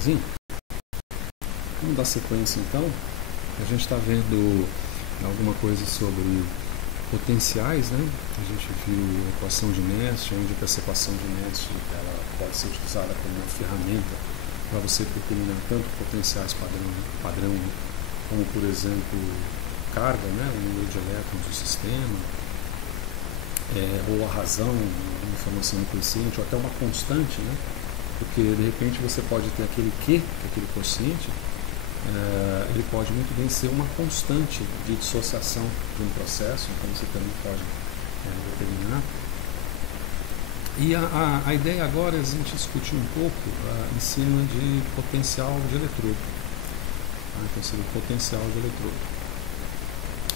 devagarzinho. Vamos dar sequência então. A gente está vendo alguma coisa sobre potenciais, né? A gente viu a equação de Nernst, onde a equação de Nernst ela pode ser utilizada como uma ferramenta para você determinar tanto potenciais padrão como, por exemplo, carga, né? O número de elétrons do sistema, ou a razão, uma informação inconsciente, ou até uma constante, né? Porque de repente você pode ter aquele Q, aquele quociente, ele pode muito bem ser uma constante de dissociação de um processo, então você também pode determinar. E a ideia agora é a gente discutir um pouco em cima de potencial de eletrodo. Então seria o potencial de eletrodo.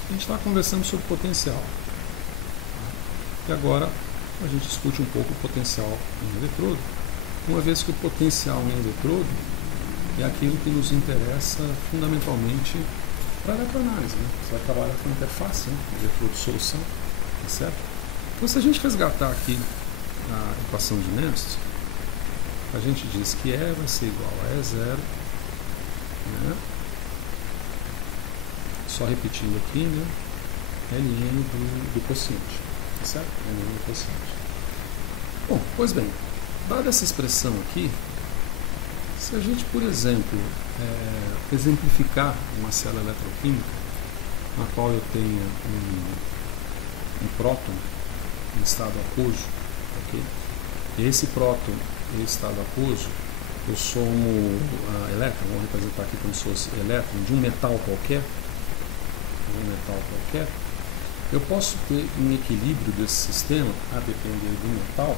A gente está conversando sobre potencial. E agora a gente discute um pouco o potencial em eletrodo, uma vez que o potencial em eletrodo é aquilo que nos interessa fundamentalmente para a eletroanálise, né? Você vai trabalhar com interface, né? Eletrodo-solução, tá certo? Então, se a gente resgatar aqui a equação de Nernst, a gente diz que E vai ser igual a E0, né? Só repetindo aqui, né? Ln do quociente, tá certo? Ln do quociente. Bom, pois bem, dada essa expressão aqui, se a gente, por exemplo, exemplificar uma célula eletroquímica na qual eu tenha um próton em estado aquoso, okay? E esse próton em estado aquoso, eu somo elétron, vamos representar aqui como se fosse elétron de um metal qualquer, eu posso ter um equilíbrio desse sistema a depender do metal.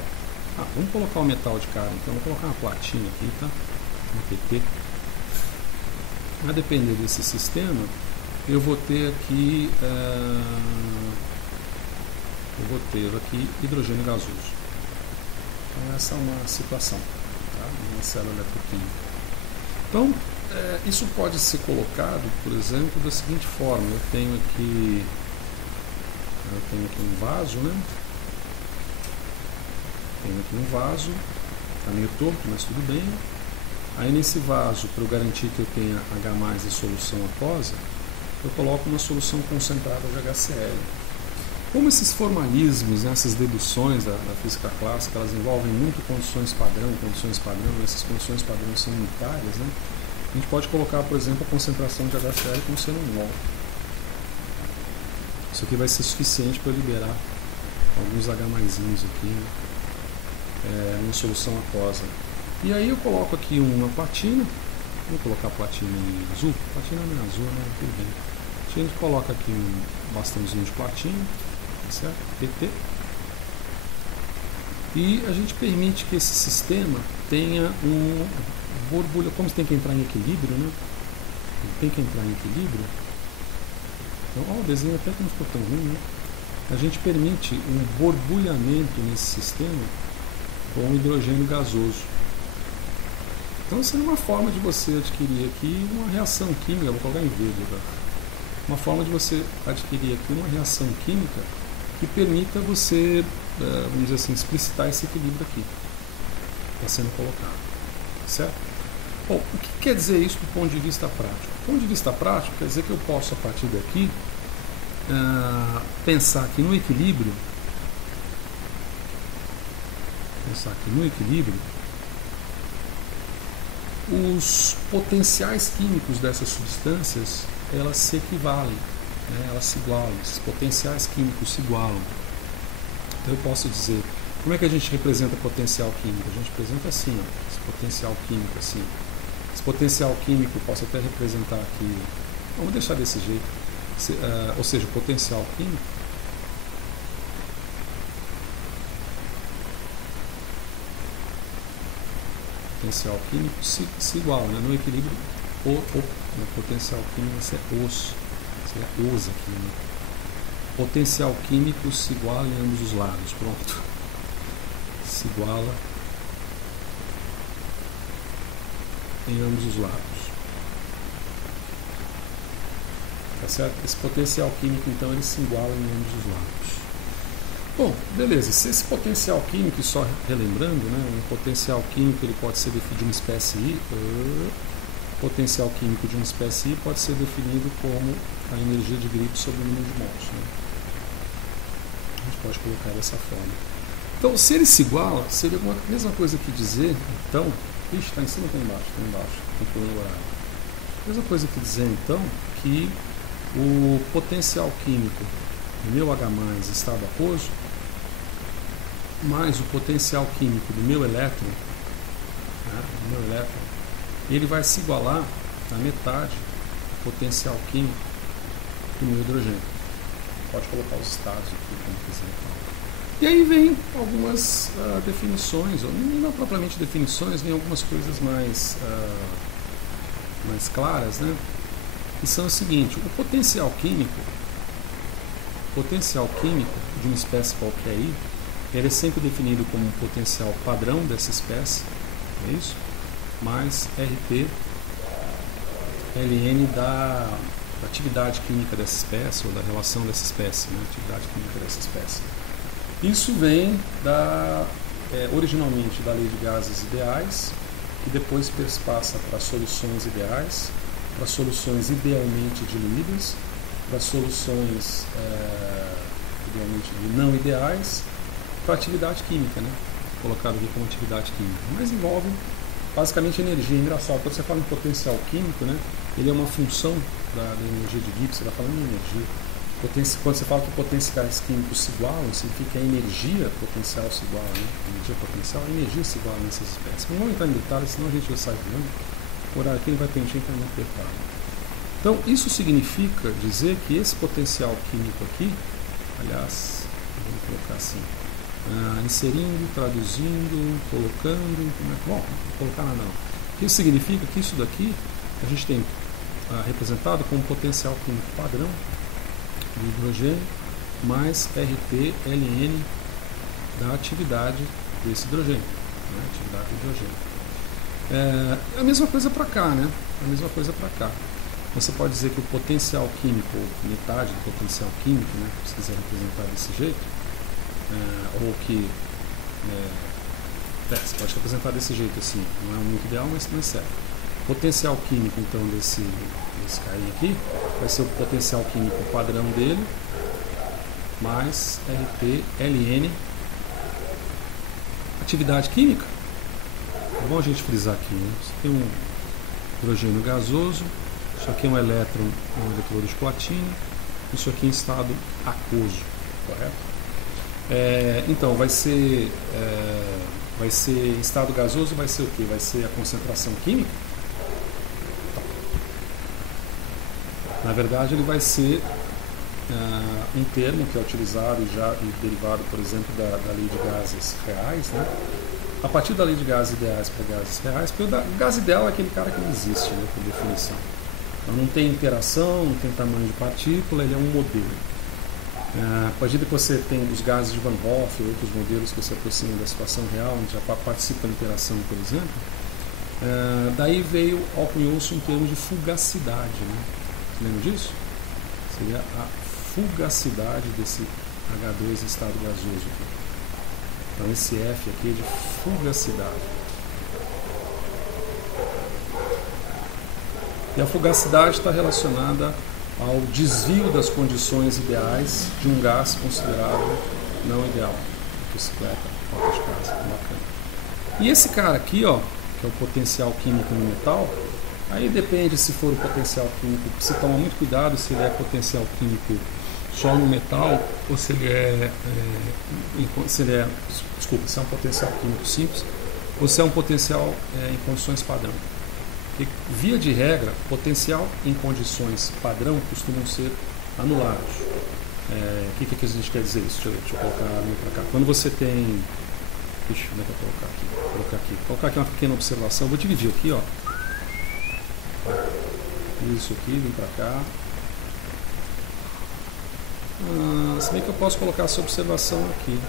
Vamos colocar o metal de cara, então vou colocar uma platina aqui, tá? Um PT. A depender desse sistema, eu vou ter aqui hidrogênio gasoso. Então essa é uma situação, tá? Uma célula eletroquímica. Então isso pode ser colocado, por exemplo, da seguinte forma: eu tenho aqui um vaso, né? Tenho aqui um vaso, está meio torto, mas tudo bem. Aí nesse vaso, para eu garantir que eu tenha H+ de solução aquosa, eu coloco uma solução concentrada de HCl. Como esses formalismos, né, essas deduções da física clássica, elas envolvem muito condições padrão, essas condições padrão são unitárias, né? A gente pode colocar, por exemplo, a concentração de HCl como sendo um mol. Isso aqui vai ser suficiente para eu liberar alguns H+ aqui, né? Uma solução aquosa. E aí eu coloco aqui uma platina, vou colocar a platina em azul, platina não é azul, né? Tudo bem. A gente coloca aqui um bastãozinho de platina, tá certo? PT. E a gente permite que esse sistema tenha um borbulha, como tem que entrar em equilíbrio, né? Tem que entrar em equilíbrio. Então, o desenho até que não ficou tão ruim, né? A gente permite um borbulhamento nesse sistema com hidrogênio gasoso. Então, isso é uma forma de você adquirir aqui uma reação química, vou colocar em verde agora. Uma forma de você adquirir aqui uma reação química que permita você, vamos dizer assim, explicitar esse equilíbrio aqui, que está sendo colocado, certo? Bom, o que quer dizer isso do ponto de vista prático? Do ponto de vista prático, quer dizer que eu posso, a partir daqui, pensar aqui no equilíbrio, os potenciais químicos dessas substâncias, elas se equivalem, né? Elas se igualam, esses potenciais químicos se igualam. Então eu posso dizer, como é que a gente representa potencial químico? A gente representa assim, ó, esse potencial químico assim. Esse potencial químico eu posso até representar aqui, vamos deixar desse jeito, ou seja, o potencial químico se iguala, né? No equilíbrio, o potencial químico seria os aqui, né? Potencial químico se iguala em ambos os lados, pronto. Se iguala em ambos os lados. Tá certo? Esse potencial químico, então, ele se iguala em ambos os lados. Bom, beleza. Se esse potencial químico, só relembrando, né, um potencial químico ele pode ser definido de uma espécie I. Potencial químico de uma espécie I pode ser definido como a energia de Gibbs sobre o número de mols. Né? A gente pode colocar dessa forma. Então, se ele se iguala, seria a mesma coisa que dizer, então, está em cima ou está embaixo? Está embaixo, tem que horário. A mesma coisa que dizer, então, que o potencial químico do meu H+, estado aquoso, mais o potencial químico do meu elétron, né, ele vai se igualar a metade do potencial químico do meu hidrogênio. Pode colocar os estados aqui, como quiser. E aí vem algumas definições, ou não propriamente definições, vem algumas coisas mais claras, né? Que são o seguinte: o potencial químico de uma espécie qualquer aí, ele é sempre definido como um potencial padrão dessa espécie, é isso? Mais RT ln da atividade química dessa espécie, ou da relação dessa espécie, né? Atividade química dessa espécie. Isso vem originalmente da lei de gases ideais, que depois passa para soluções ideais, para soluções idealmente diluídas, para soluções idealmente não ideais, para atividade química, né? Colocado aqui como atividade química. Mas envolve basicamente energia. Engraçado, quando você fala em potencial químico, né? Ele é uma função da energia de Gibbs, você está falando em energia. Quando você fala que potenciais químicos se igualam, significa que a energia potencial se iguala, né? Energia potencial, a energia se iguala nessas espécies. Não vamos entrar em detalhes, senão a gente já sai voando. O horário aqui não vai permitir entrar muito detalhe. Então, isso significa dizer que esse potencial químico aqui, aliás, vamos colocar assim, inserindo, traduzindo, colocando, bom, não vou colocar nada não. Isso significa que isso daqui a gente tem representado como potencial químico padrão do hidrogênio mais RT ln da atividade desse hidrogênio, né? Atividade do hidrogênio. A mesma coisa para cá, né? A mesma coisa para cá. Você pode dizer que o potencial químico, metade do potencial químico, né? Se quiser representar desse jeito, ou que você pode representar desse jeito assim, não é muito ideal, mas não é certo. O potencial químico, então, desse carinha aqui, vai ser o potencial químico padrão dele, mais RT ln atividade química. É bom a gente frisar aqui, né? Isso aqui é um hidrogênio gasoso, isso aqui é um elétron, um eletrodo de platina, isso aqui em estado aquoso, correto? Então, vai ser em estado gasoso, vai ser o quê? Vai ser a concentração química? Na verdade, ele vai ser um termo que é utilizado e derivado, por exemplo, da lei de gases reais, né? A partir da lei de gases ideais para gases reais, porque o gás ideal é aquele cara que não existe, né, por definição. Então, não tem interação, não tem tamanho de partícula, ele é um modelo. A partir que você tem os gases de Van Hoff e outros modelos que se aproximam da situação real, onde já participa da interação, por exemplo, daí alcunhou-se um termo de fugacidade, né? Lembra disso? Seria a fugacidade desse H2 em estado gasoso aqui. Então esse F aqui é de fugacidade. E a fugacidade está relacionada ao desvio das condições ideais de um gás considerado não ideal. Bicicleta, porta de casa, bacana. E esse cara aqui, ó, que é o potencial químico no metal, aí depende se for o potencial químico, se toma muito cuidado se ele é potencial químico só no metal ou se ele se é um potencial químico simples ou se é um potencial em condições padrão. Porque, via de regra, potencial em condições padrão costumam ser anulados. O que a gente quer dizer isso? Deixa eu colocar para cá. Quando você tem... Ixi, como é que eu vou colocar aqui? Vou colocar aqui uma pequena observação. Eu vou dividir aqui, ó. Isso aqui, vem para cá. Se bem que eu posso colocar essa observação aqui.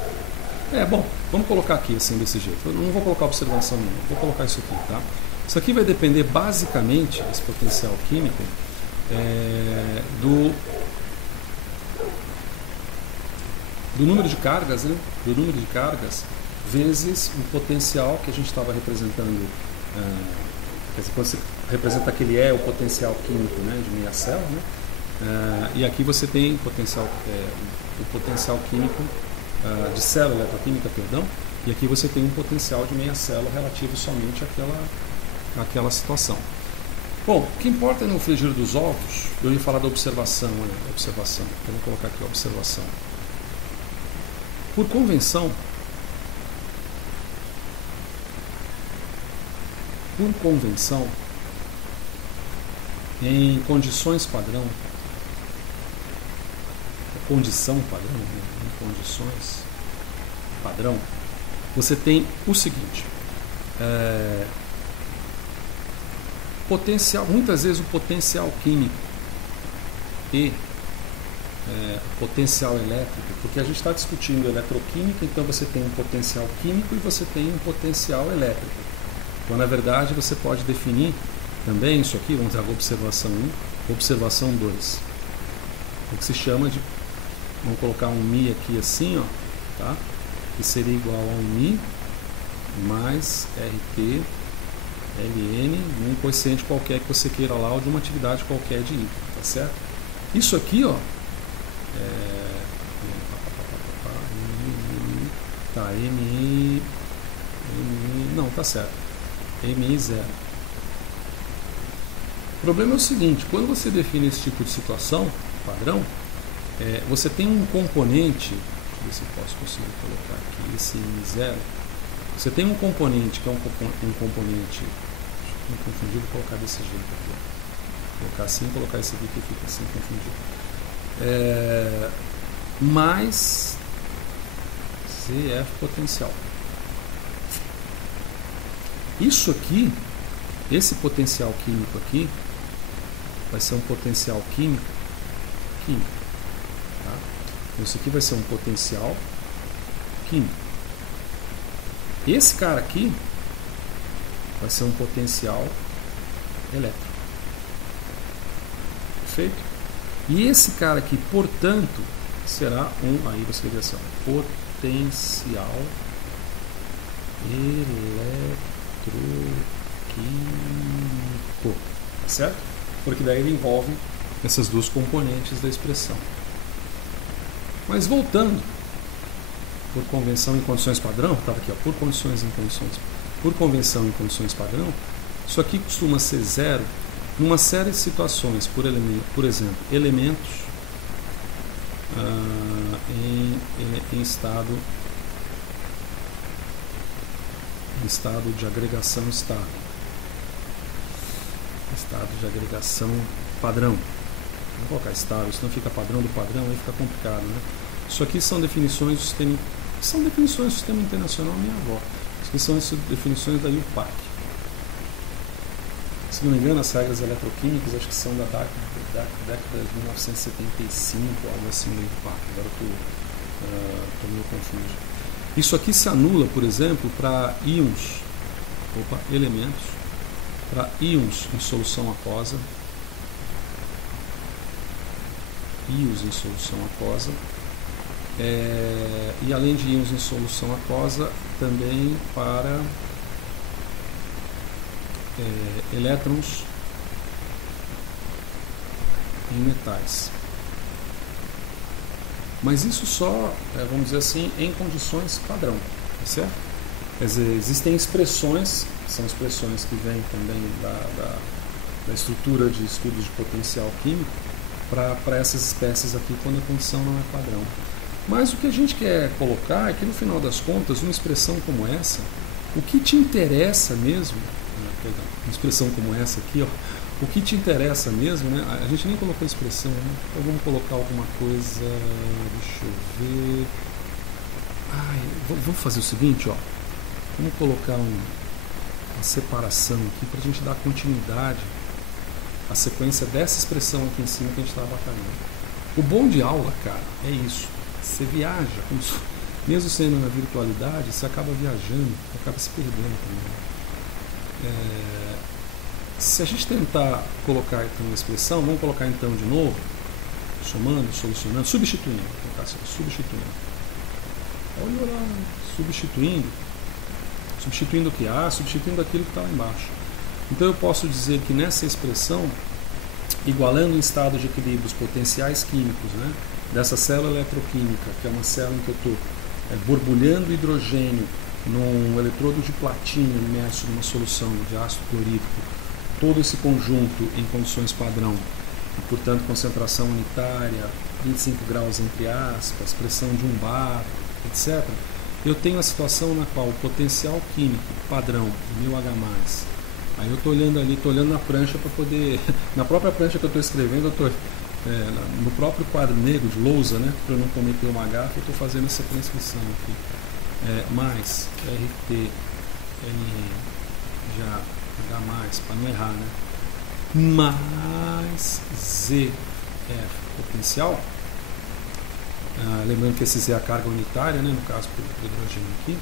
Bom, vamos colocar aqui assim, desse jeito. Eu não vou colocar observação nenhuma, vou colocar isso aqui, tá? Isso aqui vai depender basicamente, esse potencial químico, do número de cargas, né? Do número de cargas vezes o potencial que a gente estava representando. Quer dizer, quando você representa aquele E, o potencial químico, né, de meia célula, né? E aqui você tem o potencial químico de célula eletroquímica, perdão, e aqui você tem um potencial de meia célula relativo somente àquela situação. Bom, o que importa no frigir dos ovos, eu ia falar da observação, né? Observação. Então, vou colocar aqui a observação. Por convenção, em condições padrão, condição padrão, né? Em condições padrão, você tem o seguinte, potencial, muitas vezes o potencial químico e potencial elétrico, porque a gente está discutindo eletroquímica, então você tem um potencial químico e você tem um potencial elétrico. Então, na verdade, você pode definir também isso aqui, vamos dar observação 1, observação 2, o que se chama de, vamos colocar um Mi aqui assim, ó, tá? Que seria igual a um Mi mais RT Ln, num coeficiente qualquer que você queira lá, ou de uma atividade qualquer de I, tá certo? Isso aqui, ó, tá, MI, não, tá certo, MI 0. O problema é o seguinte, quando você define esse tipo de situação, padrão, você tem um componente, deixa eu ver se eu posso conseguir colocar aqui, esse MI 0, você tem um componente que é um componente, não confundir, vou colocar desse jeito aqui, ó. Colocar assim, colocar esse aqui que fica assim confundido, mais ZF potencial. Isso aqui, esse potencial químico aqui, vai ser um potencial químico, tá? Isso aqui vai ser um potencial químico. Esse cara aqui vai ser um potencial elétrico. Perfeito? E esse cara aqui, portanto, será aí você escrever assim, potencial eletroquímico. Tá certo? Porque daí ele envolve essas duas componentes da expressão. Mas voltando, por convenção em condições padrão, estava aqui, ó, por convenção em condições padrão, isso aqui costuma ser zero numa série de situações, por exemplo, elementos em estado de agregação estável, estado de agregação padrão. Vou colocar estável, senão fica padrão do padrão, aí fica complicado, né? Isso aqui são definições do sistema internacional minha avó. Isso aqui são as definições da IUPAC. Se não me engano, as regras eletroquímicas acho que são da década de 1975, algo assim da IUPAC. Agora eu estou meio confuso. Isso aqui se anula, por exemplo, para elementos, para íons em solução aquosa, e além de íons em solução aquosa, também para elétrons em metais. Mas isso só, vamos dizer assim, em condições padrão, tá certo? Quer dizer, existem expressões, são expressões que vêm também da estrutura de estudos de potencial químico para essas espécies aqui quando a condição não é padrão. Mas o que a gente quer colocar é que no final das contas, uma expressão como essa, o que te interessa mesmo, uma expressão como essa aqui, ó, o que te interessa mesmo, né? A gente nem colocou expressão, né? Então vamos colocar alguma coisa, deixa eu ver. Vamos fazer o seguinte, ó. Vamos colocar uma separação aqui para a gente dar continuidade à sequência dessa expressão aqui em cima que a gente está batalhando. O bom de aula, cara, é isso. Você viaja, mesmo sendo na virtualidade, você acaba viajando, acaba se perdendo também. Se a gente tentar colocar então uma expressão, vamos colocar então de novo, somando, solucionando, substituindo, vou colocar assim, substituindo. Pode orar substituindo o que há, substituindo aquilo que está lá embaixo. Então eu posso dizer que nessa expressão, igualando em estado de equilíbrio os potenciais químicos, né, dessa célula eletroquímica, que é uma célula em que eu estou borbulhando hidrogênio num eletrodo de platina imerso numa solução de ácido clorídrico, todo esse conjunto em condições padrão, e, portanto concentração unitária, 25 graus entre aspas, pressão de 1 bar, etc. Eu tenho a situação na qual o potencial químico padrão, μH+, aí eu estou olhando ali, estou olhando na prancha para poder, na própria prancha que eu estou escrevendo, eu estou no próprio quadro negro de lousa, né, para eu não cometer uma gafa, eu estou fazendo essa transcrição aqui. Mais RT, NN, já H+, para não errar, né, mais ZF potencial, lembrando que esse Z é a carga unitária, né, no caso do hidrogênio aqui,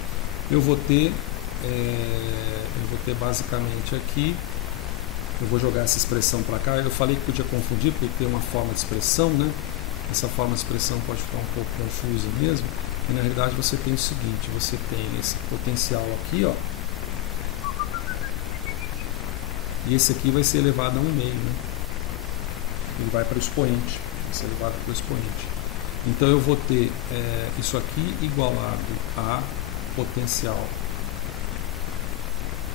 eu vou ter basicamente aqui, eu vou jogar essa expressão para cá. Eu falei que podia confundir porque tem uma forma de expressão, né? Essa forma de expressão pode ficar um pouco confusa mesmo, e na realidade você tem o seguinte, você tem esse potencial aqui, ó, e esse aqui vai ser elevado a 1,5, né? Ele vai para o expoente, vai ser elevado para o expoente. Então eu vou ter isso aqui igualado a potencial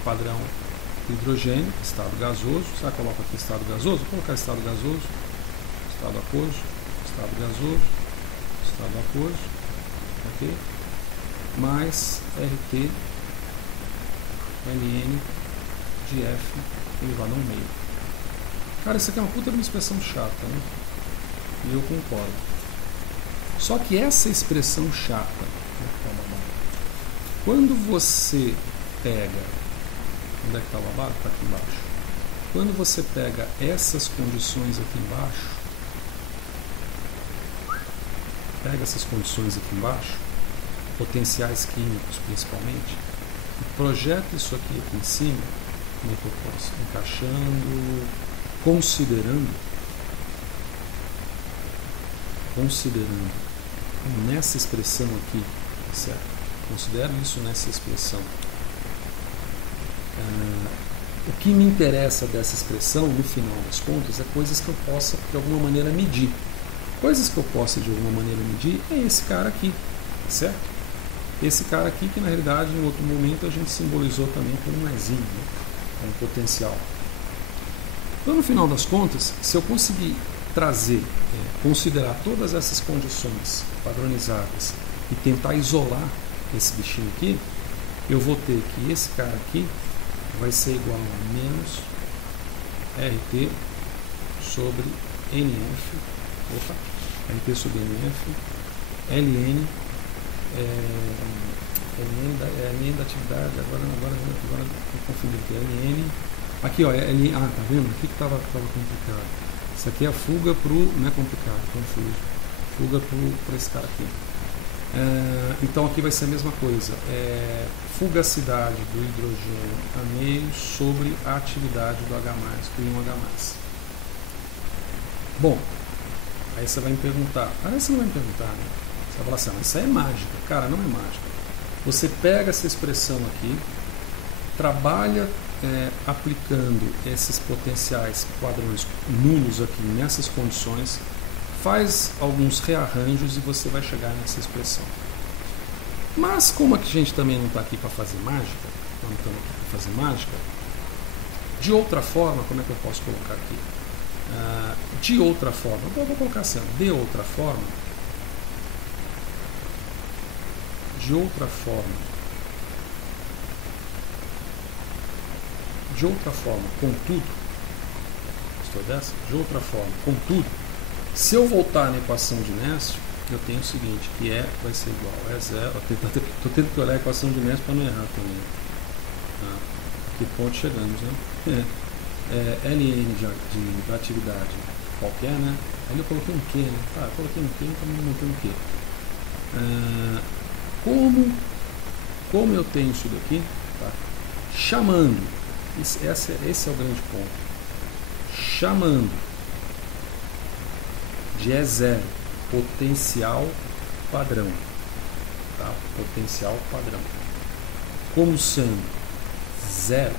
padrão do hidrogênio, estado gasoso. Você coloca aqui estado gasoso, vou colocar estado gasoso, estado aquoso, estado gasoso, estado aquoso, ok? Mais RT, LN de F elevado a 1,5. Cara, isso aqui é uma puta de uma expressão chata, né? E eu concordo. Só que essa expressão chata, quando você pega, onde é que está o babado? Está aqui embaixo. Quando você pega essas condições aqui embaixo, potenciais químicos principalmente, e projeta isso aqui em cima, como é que eu posso? Encaixando, considerando nessa expressão aqui, certo? Considero isso nessa expressão. O que me interessa dessa expressão, no final das contas, é coisas que eu possa, de alguma maneira, medir. Coisas que eu possa, de alguma maneira, medir é esse cara aqui, certo? Esse cara aqui que, na realidade, em outro momento, a gente simbolizou também por um Ezinho, né? Um potencial. Então, no final das contas, se eu conseguir trazer, considerar todas essas condições padronizadas e tentar isolar esse bichinho aqui, eu vou ter que esse cara aqui vai ser igual a menos RT sobre NF, RT sobre NF, LN, LN da atividade, agora eu confundi aqui, LN, aqui ó, LN, tá vendo? Aqui que estava complicado. Isso aqui é a fuga para o, não é complicado, confuso, fuga para esse cara aqui. Então aqui vai ser a mesma coisa, fugacidade do hidrogênio a meio sobre a atividade do H+, do íon H+. Bom, aí você vai me perguntar, parece que não vai me perguntar, né? Você vai falar assim, mas isso é mágica. Cara, não é mágica. Você pega essa expressão aqui, trabalha aplicando esses potenciais padrões nulos aqui nessas condições, faz alguns rearranjos e você vai chegar nessa expressão. Mas como a gente também não está aqui para fazer mágica, não estamos aqui para fazer mágica, de outra forma, como é que eu posso colocar aqui? De outra forma, eu vou colocar assim, de outra forma, contudo, gostou dessa? De outra forma, contudo, se eu voltar na equação de Nernst, eu tenho o seguinte, que vai ser igual a zero. Estou tendo que olhar a equação de Nernst para não errar também. Que ponto chegamos, né? Ln de atividade qualquer, né? Aí eu coloquei um Q, né? Eu coloquei um Q, então não montei um Q. Como eu tenho isso daqui, tá? Chamando, esse é o grande ponto, chamando de E0 potencial padrão tá? Potencial padrão. Como sendo zero.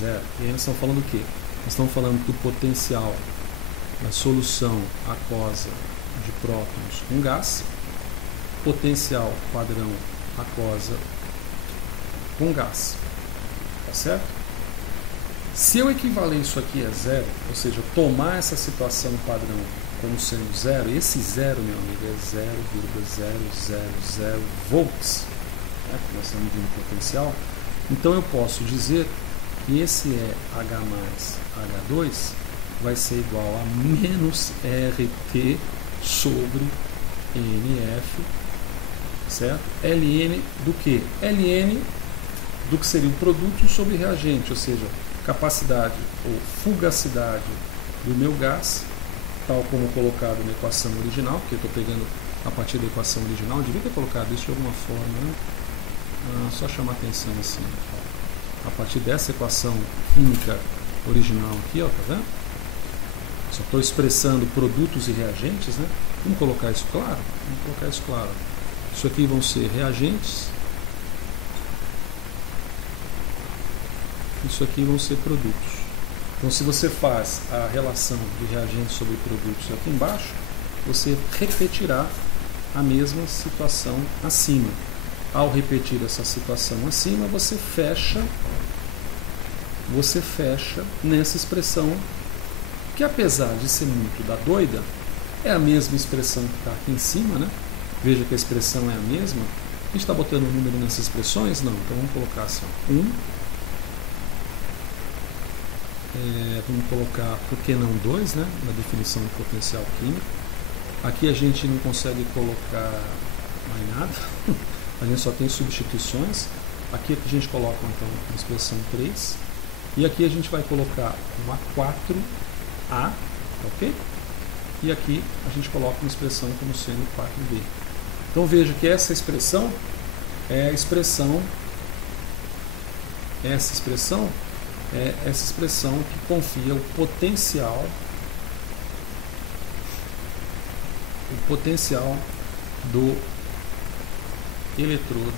Zero. E aí nós estamos falando o quê? Nós estamos falando que o potencial da solução aquosa de prótons com gás, potencial padrão aquosa com gás. Tá certo? Se eu equivaler isso aqui a zero, ou seja, tomar essa situação padrão como sendo zero, esse zero, meu amigo, é 0,000 volts, né? Nós estamos medindo potencial. Então eu posso dizer que esse H mais H2 vai ser igual a menos RT sobre NF, certo? Ln do que? Ln do que seria o produto sobre reagente, ou seja, capacidade ou fugacidade do meu gás, tal como colocado na equação original, porque eu estou pegando a partir da equação original, eu devia ter colocado isso de alguma forma, né? Só chamar atenção assim, a partir dessa equação química original aqui, ó, tá vendo? Só estou expressando produtos e reagentes, né? Vamos colocar isso claro? Vamos colocar isso claro. Isso aqui vão ser reagentes, isso aqui vão ser produtos. Então, se você faz a relação de reagentes sobre produtos aqui embaixo, você repetirá a mesma situação acima. Ao repetir essa situação acima, você fecha nessa expressão que, apesar de ser muito da doida, é a mesma expressão que está aqui em cima, né? Veja que a expressão é a mesma. A gente está botando um número nessas expressões? Não. Então vamos colocar assim, 1. Vamos colocar, por que não 2, né? Na definição de potencial químico. Aqui a gente não consegue colocar mais nada. A gente só tem substituições. Aqui a gente coloca então a expressão 3. E aqui a gente vai colocar uma 4A, ok? E aqui a gente coloca uma expressão como sendo 4B. Então veja que essa expressão é essa expressão que confia o potencial do eletrodo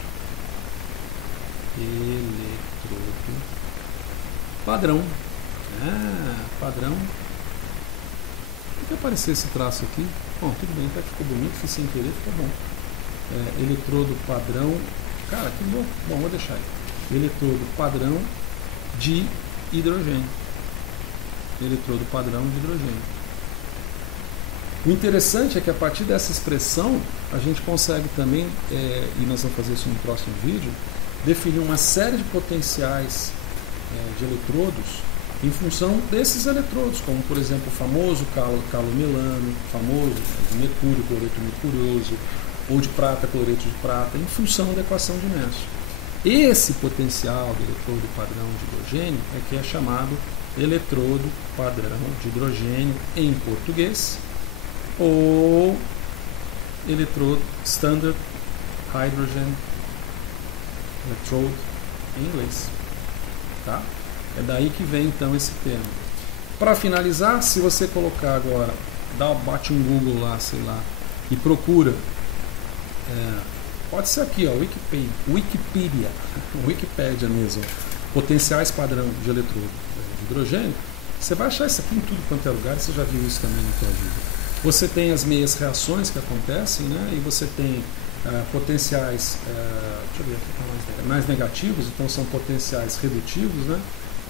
padrão. Padrão. Por que apareceu esse traço aqui? Bom, tudo bem, até que ficou bonito, fiz sem querer, ficou bom. Eletrodo padrão. Cara, que bom. Bom, vou deixar aí. Eletrodo padrão de hidrogênio. Eletrodo padrão de hidrogênio. O interessante é que a partir dessa expressão a gente consegue também, e nós vamos fazer isso no próximo vídeo, definir uma série de potenciais de eletrodos em função desses eletrodos, como por exemplo o famoso calo-melano, famoso de mercúrio, cloreto mercurioso, ou de prata, cloreto de prata, em função da equação de Nash. Esse potencial do eletrodo padrão de hidrogênio é que é chamado eletrodo padrão de hidrogênio em português, ou eletrodo Standard Hydrogen Electrode em inglês. Tá? É daí que vem então esse termo. Para finalizar, se você colocar agora, bate um Google lá, sei lá, e procura, pode ser aqui, ó, Wikipedia, Wikipédia mesmo, potenciais padrão de eletrodo de hidrogênio, você vai achar isso aqui em tudo quanto é lugar, você já viu isso também na sua vida. Você tem as meias reações que acontecem, né? E você tem potenciais, deixa eu ver aqui, mais negativos, então são potenciais redutivos, né?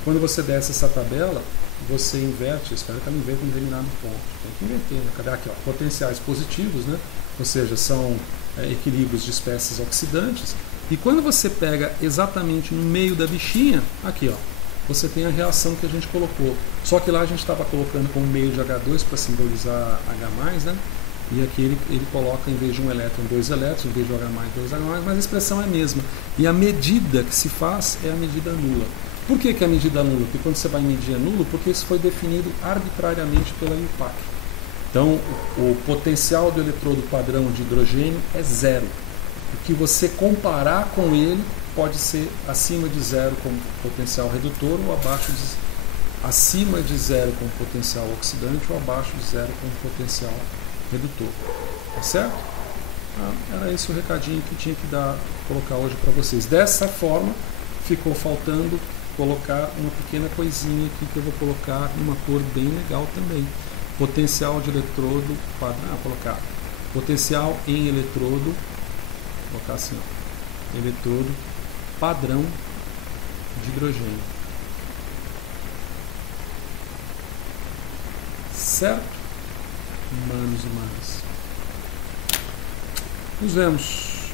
Quando você desce essa tabela, você inverte, espero que ela inverte em determinado ponto. Tem que inverter, né? Cadê aqui, ó, potenciais positivos, né? Ou seja, são equilíbrios de espécies oxidantes. E quando você pega exatamente no meio da bichinha, aqui, ó, você tem a reação que a gente colocou. Só que lá a gente estava colocando como meio de H2 para simbolizar H+, né? E aqui ele coloca, em vez de um elétron, 2 elétrons, em vez de H+, 2 H+, mas a expressão é a mesma. E a medida que se faz é a medida nula. Por que a medida nula? Porque quando você vai medir é nulo, porque isso foi definido arbitrariamente pela IUPAC. Então, o potencial do eletrodo padrão de hidrogênio é zero. O que você comparar com ele pode ser acima de zero como potencial redutor ou acima de zero como potencial oxidante ou abaixo de zero como potencial redutor. Tá certo? Era esse o recadinho que tinha que colocar hoje para vocês. Dessa forma, ficou faltando colocar uma pequena coisinha aqui que eu vou colocar numa cor bem legal também. Potencial de eletrodo, colocar potencial em eletrodo, colocar assim, ó, eletrodo padrão de hidrogênio. Certo? Manos e manas. Nos vemos.